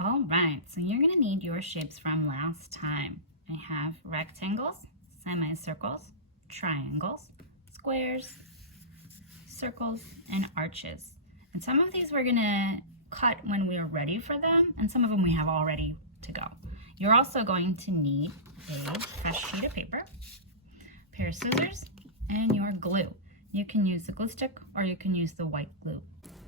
All right, so you're gonna need your shapes from last time. I have rectangles, semicircles, triangles, squares, circles, and arches. And some of these we're gonna cut when we're ready for them, and some of them we have all ready to go. You're also going to need a fresh sheet of paper, a pair of scissors, and your glue. You can use the glue stick or you can use the white glue.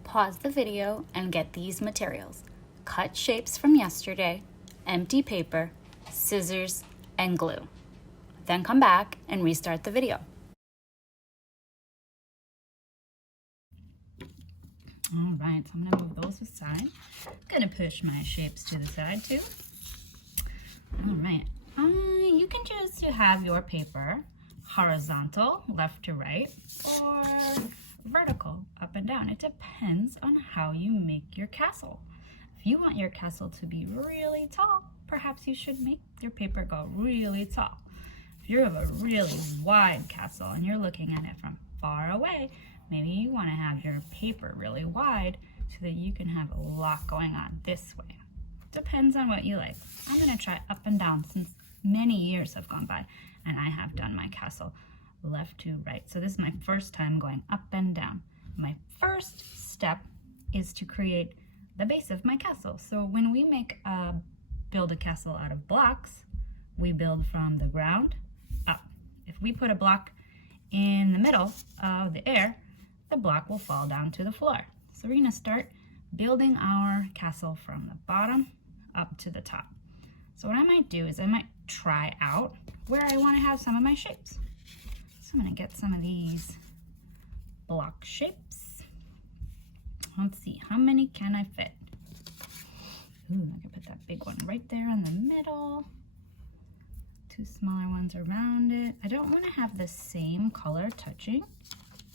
Pause the video and get these materials. Cut shapes from yesterday, empty paper, scissors, and glue. Then come back and restart the video. All right, so I'm gonna move those aside. I'm gonna push my shapes to the side too. All right, you can choose to have your paper horizontal, left to right, or vertical, up and down. It depends on how you make your castle. If you want your castle to be really tall, perhaps you should make your paper go really tall. If you have a really wide castle and you're looking at it from far away, maybe you want to have your paper really wide so that you can have a lot going on this way. Depends on what you like. I'm going to try up and down since many years have gone by and I have done my castle left to right. So this is my first time going up and down. My first step is to create the base of my castle. So when we build a castle out of blocks, we build from the ground up. If we put a block in the middle of the air, the block will fall down to the floor. So we're gonna start building our castle from the bottom up to the top. So what I might do is I might try out where I wanna have some of my shapes. So I'm gonna get some of these block shapes. Let's see, how many can I fit? Ooh, I can put that big one right there in the middle. Two smaller ones around it. I don't want to have the same color touching,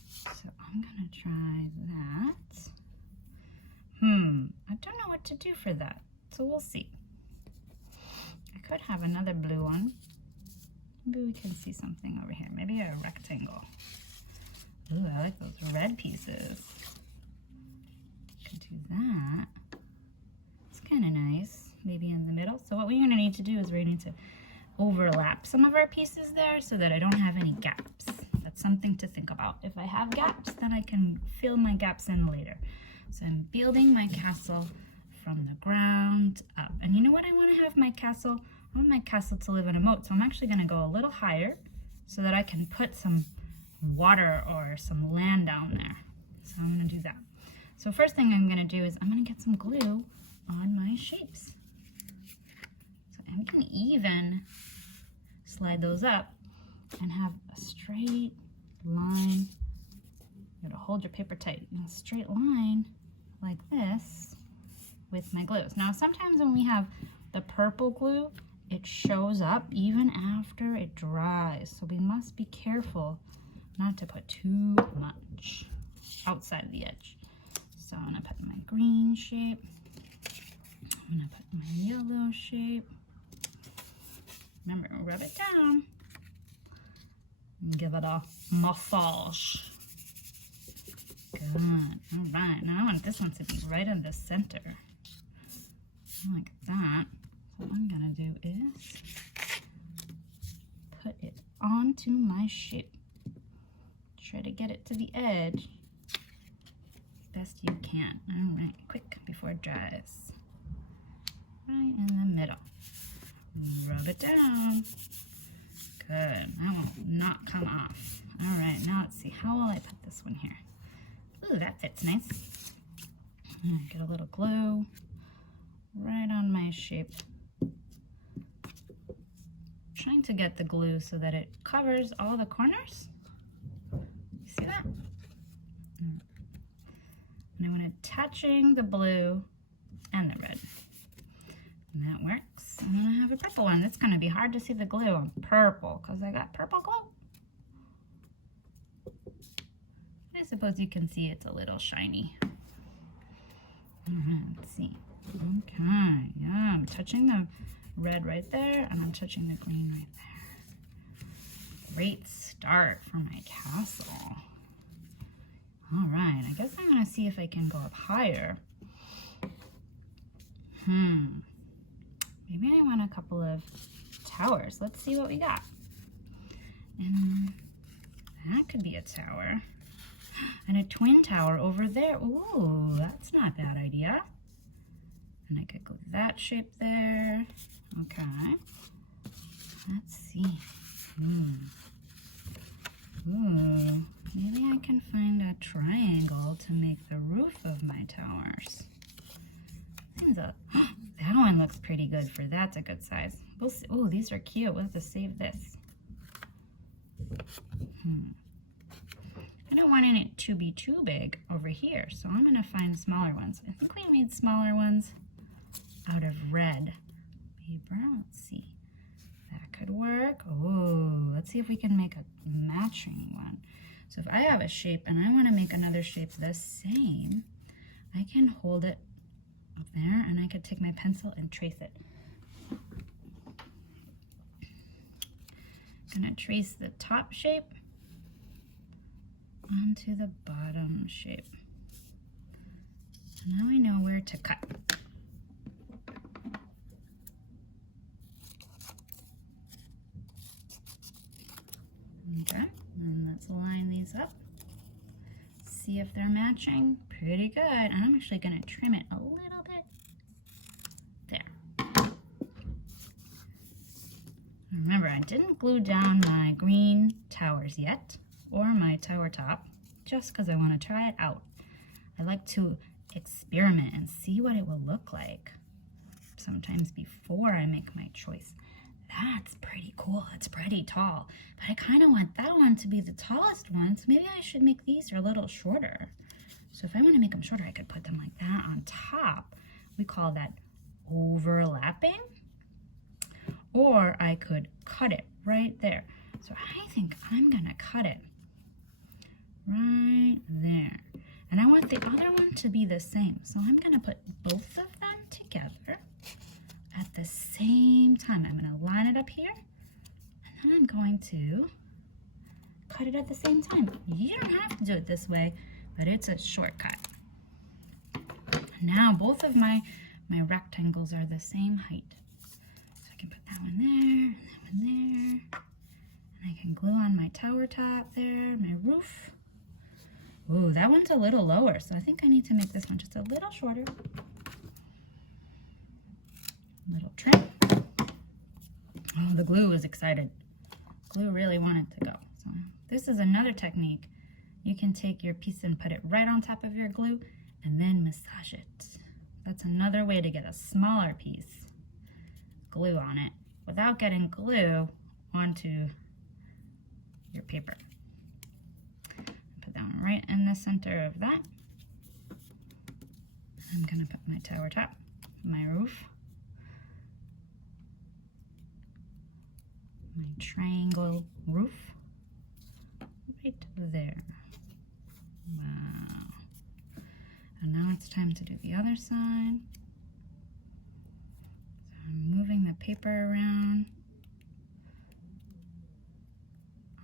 so I'm gonna try that. I don't know what to do for that, so we'll see. I could have another blue one. Maybe we can see something over here. Maybe a rectangle. Ooh, I like those red pieces. Could do that. It's kind of nice, maybe in the middle. So what we're going to need to do is we're going to need to overlap some of our pieces there so that I don't have any gaps. That's something to think about. If I have gaps, then I can fill my gaps in later. So I'm building my castle from the ground up. And you know what I want to have my castle? I want my castle to live in a moat. So I'm actually going to go a little higher so that I can put some water or some land down there. So I'm going to do that. So first thing I'm going to do is I'm going to get some glue on my shapes. So I'm going to even slide those up and have a straight line. You got to hold your paper tight in a straight line like this with my glues. Now sometimes when we have the purple glue, it shows up even after it dries. So we must be careful not to put too much outside of the edge. So I'm gonna put my green shape. I'm gonna put my yellow shape. Remember, rub it down and give it a massage. Good. All right. Now I want this one to be right in the center. Like that. So what I'm gonna do is put it onto my shape. Try to get it to the edge best you can. All right, quick before it dries. Right in the middle. Rub it down. Good. That will not come off. All right, now let's see. How will I put this one here? Ooh, that fits nice. Get a little glue right on my shape. Trying to get the glue so that it covers all the corners. See that? And I want it touching the blue and the red. And that works. And then I have a purple one. It's going to be hard to see the glue on purple because I got purple glue. I suppose you can see it's a little shiny. All right, let's see. Okay, yeah, I'm touching the red right there and I'm touching the green right there. Great start for my castle. All right, I guess I'm gonna see if I can go up higher. I want a couple of towers. Let's see what we got. And that could be a tower. And a twin tower over there. Ooh, that's not a bad idea. And I could glue that shape there. Okay. Let's see. Ooh, maybe I can find a triangle to make the roof of my towers. That one looks pretty good for that's a good size. We'll see. Oh, these are cute. We'll have to save this. I don't want it to be too big over here, so I'm going to find smaller ones. I think we made smaller ones out of red paper. Let's see. That could work. Oh, let's see if we can make a matching one. So if I have a shape and I want to make another shape the same, I can hold it up there and I could take my pencil and trace it. I'm going to trace the top shape onto the bottom shape. So now I know where to cut. Okay, and let's line these up. See if they're matching. Pretty good. And I'm actually going to trim it a little bit. There. Remember, I didn't glue down my green towers yet, or my tower top, just because I want to try it out. I like to experiment and see what it will look like sometimes before I make my choice. That's pretty cool. It's pretty tall, but I kind of want that one to be the tallest one, so maybe I should make these a little shorter. So if I want to make them shorter, I could put them like that on top. We call that overlapping, or I could cut it right there. So I think I'm gonna cut it right there. And I want the other one to be the same. So I'm gonna put both of them together at the same time. I'm gonna line it up here, and then I'm going to cut it at the same time. You don't have to do it this way, but it's a shortcut. Now both of my rectangles are the same height. So I can put that one there, and that one there. And I can glue on my tower top there, my roof. Ooh, that one's a little lower, so I think I need to make this one just a little shorter. Little trim. Oh, the glue was excited. Glue really wanted to go. So this is another technique. You can take your piece and put it right on top of your glue and then massage it. That's another way to get a smaller piece, glue on it, without getting glue onto your paper. Put that one right in the center of that. I'm gonna put my tower top, my roof, my triangle roof right there. Wow. And now it's time to do the other side. So I'm moving the paper around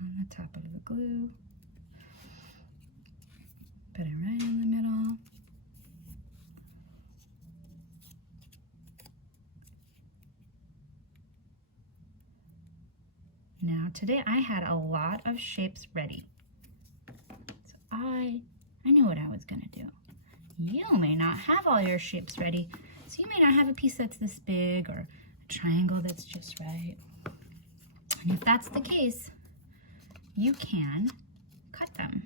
on the top of the glue. Put it right in the middle. Now today I had a lot of shapes ready. So I knew what I was gonna do. You may not have all your shapes ready, so you may not have a piece that's this big or a triangle that's just right. And if that's the case, you can cut them.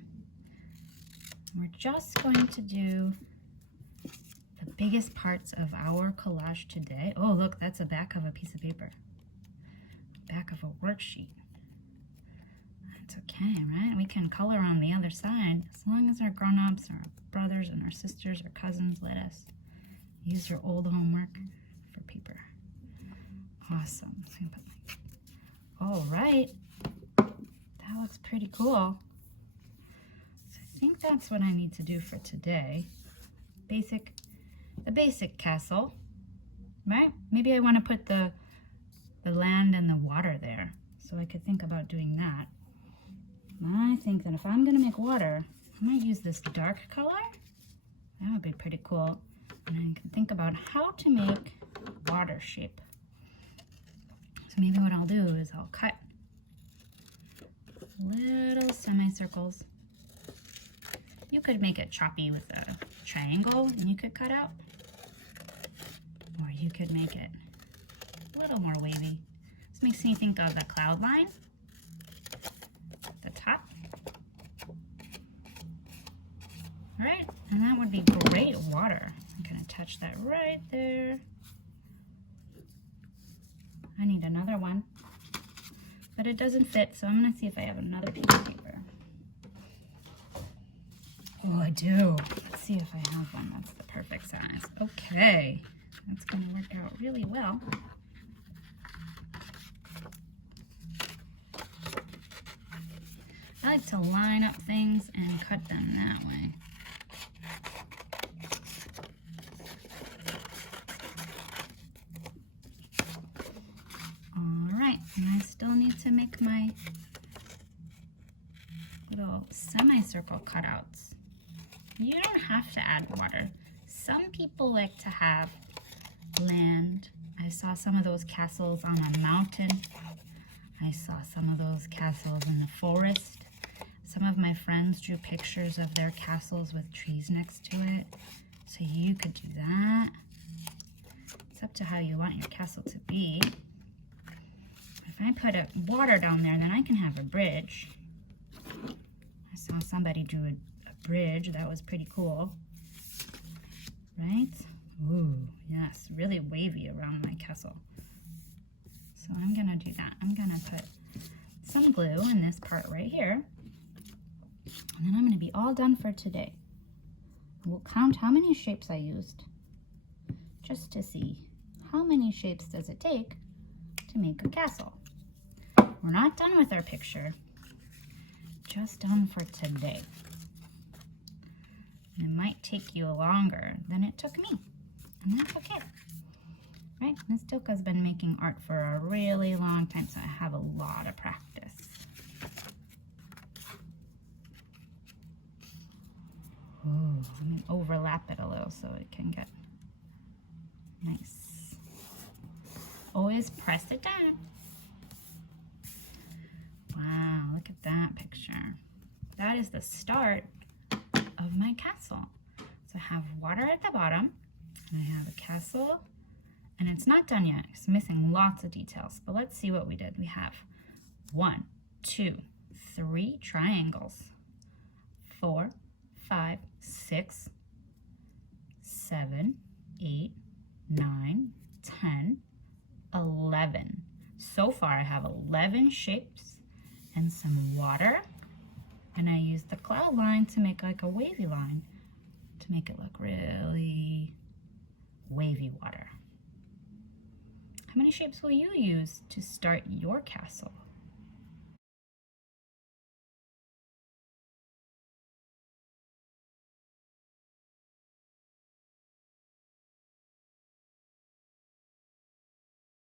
We're just going to do the biggest parts of our collage today. Oh, look, that's the back of a piece of paper. Back of a worksheet. That's okay, right? We can color on the other side as long as our grown-ups, our brothers and our sisters or cousins let us use your old homework for paper. Awesome. So put like, all right. That looks pretty cool. So I think that's what I need to do for today. The basic castle, right? Maybe I want to put the land and the water there, so I could think about doing that. I think that if I'm going to make water, I might use this dark color. That would be pretty cool. And I can think about how to make water shape. So maybe what I'll do is I'll cut little semicircles. You could make it choppy with a triangle and you could cut out. Or you could make it a little more wavy. This makes me think of the cloud line at the top. All right, and that would be great water. I'm gonna touch that right there. I need another one, but it doesn't fit, so I'm gonna see if I have another piece of paper. Oh, I do. Let's see if I have one that's the perfect size. Okay, that's gonna work out really well. I like to line up things and cut them that way. All right, and I still need to make my little semicircle cutouts. You don't have to add water. Some people like to have land. I saw some of those castles on a mountain. I saw some of those castles in the forest. Some of my friends drew pictures of their castles with trees next to it. So you could do that. It's up to how you want your castle to be. If I put a water down there, then I can have a bridge. I saw somebody drew a bridge. That was pretty cool. Right? Ooh, yes, really wavy around my castle. So I'm gonna do that. I'm gonna put some glue in this part right here. And then I'm gonna be all done for today. We'll count how many shapes I used just to see how many shapes does it take to make a castle. We're not done with our picture, just done for today. And it might take you longer than it took me, and that's okay. Right, Miss Tilka's been making art for a really long time, so I have a lot of practice. Ooh, I'm gonna overlap it a little so it can get nice. Always press it down. Wow, look at that picture. That is the start of my castle. So I have water at the bottom, and I have a castle, and it's not done yet. It's missing lots of details, but let's see what we did. We have 1, 2, 3 triangles, 4, 5, 6, 7, 8, 9, 10, 11. So far I have 11 shapes and some water, and I used the cloud line to make like a wavy line to make it look really wavy water. How many shapes will you use to start your castle?